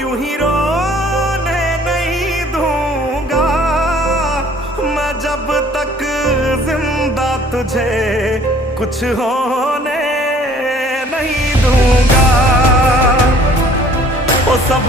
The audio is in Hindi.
यूं ही रोने नहीं दूंगा मैं जब तक जिंदा, तुझे कुछ होने नहीं दूंगा। ओ सब